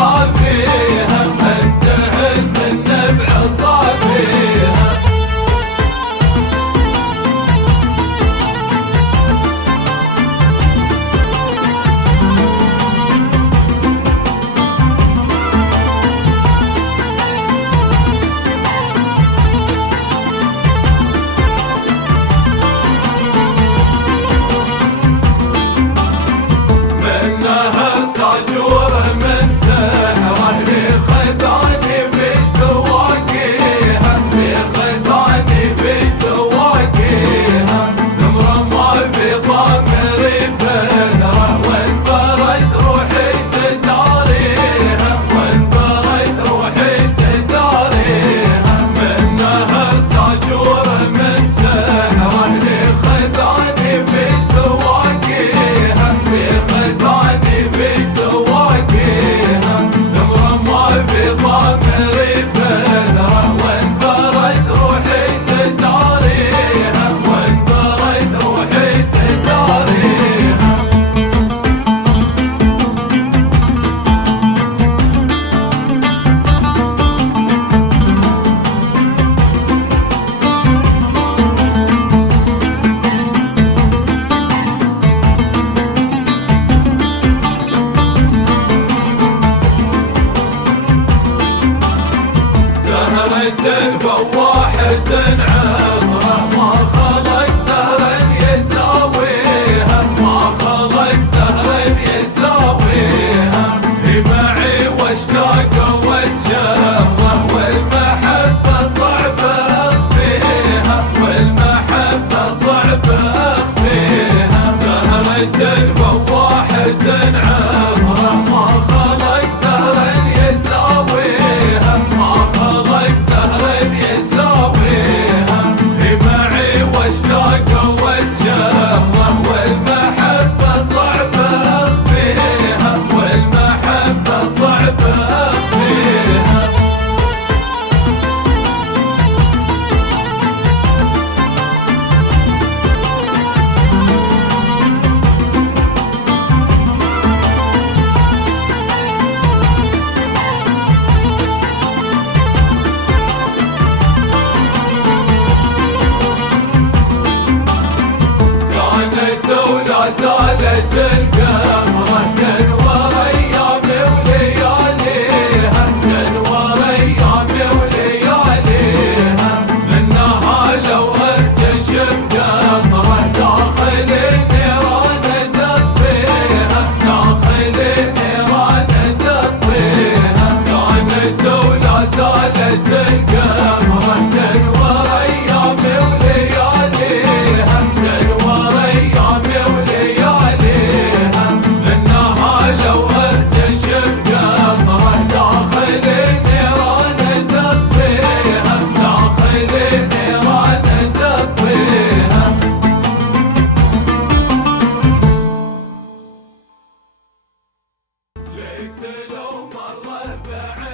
صافيها انتهت من نبع صافيها. صاجوره من سحره لخداني في سواقيها لخداني في سواقيها. تمرمى في ضمري بنره وان برد روحي تداريها وان برد روحي تداريها. من نهر صاجوره من سحره لخداني في سواقيها لخداني في سواقيها. تمرمى في ضمري بنره وان برد روحي تداريها وان برد روحي تداريها. فواحة عمره ما خلق زهرا يساويها ما خلق زهرا يساويها. هي معي واشتاق واتشره والمحبة صعبة اخفيها والمحبة صعبة اخفيها. زهرة فواحة عمره ما خلق زهرا يساويها ما خلق زهرا يساويها. هي معي واشتاق واتشره والمحبة صعبة اخفيها والمحبة صعبة اخفيها. زالت القمرة تنور ايامي ولياليها تنور ايامي ولياليها. منها لو ارتشف قمره داخل النيران تطفيها داخل النيران تطفيها. كانت ولا زالت القمرة تنور ايامي ولياليها تنور ايامي ولياليها. منها لو ارتشف قمره داخل النيران تطفيها داخل النيران تطفيها. ليت لو مره بعيد